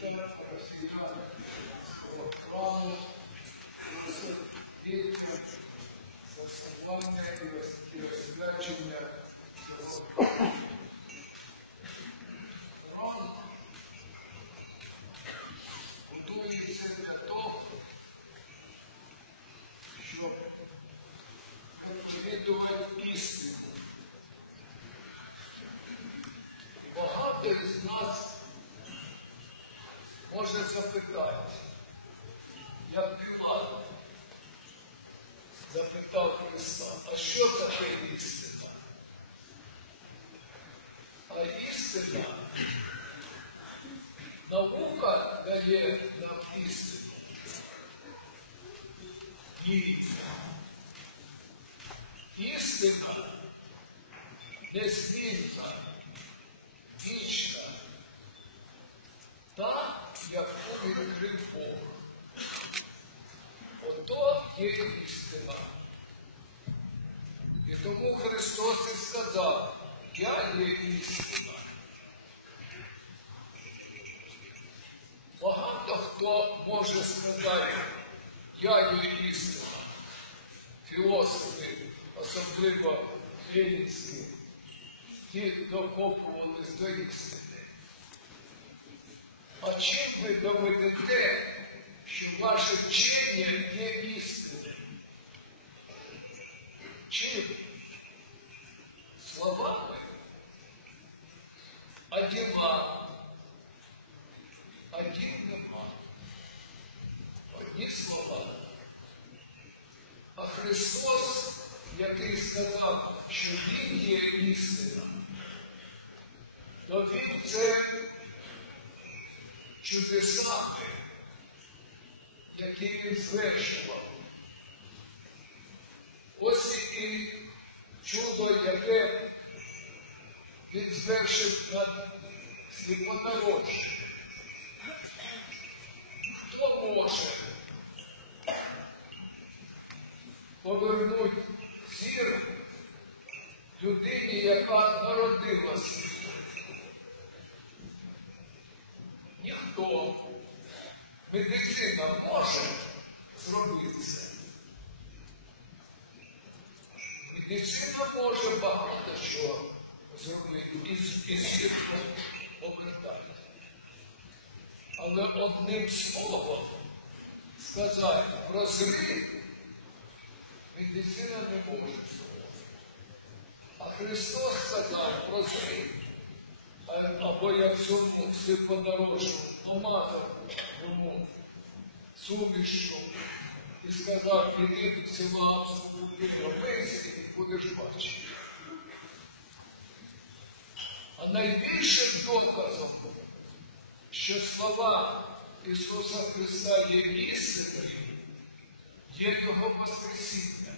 просить дітям заснування і освячення цього храму. Храм для того, щоб проповідувати істину. Багато із нас може запитати, як Пілат запитав Христа, а що таке істина? А істина, наука дає нам істину. Ні. Істина незмінна, вічна, відкрив Бог. Ото є істина. І тому Христос і сказав, я є істина. Багато хто може сказати, я є істина. Філософи, особливо єлінські, ті докопувались до істини. А чим ви доведете, що ваше вчення є істинним? Чим? Словами? А діла? А діл нема. Одні слова. А Христос, який сказав, що Він є істина, то Він це чудесами, які він звершував. Ось і чудо, яке він звершив над сліпонародженням. Хто може повернути зір людині, яка народилася? Ніхто. Медицина може зробити це. Медицина може багато чого зробити із із обертати. Але одним словом сказати про зрив медицина не може зробити. А Христос сказав про зрив. Або як цьому сліподорожню помазав йому сумішу і сказав, іди до села європейське і будеш бачити. А найбільшим доказом, що слова Ісуса Христа є істиною, є Його Воскресіння.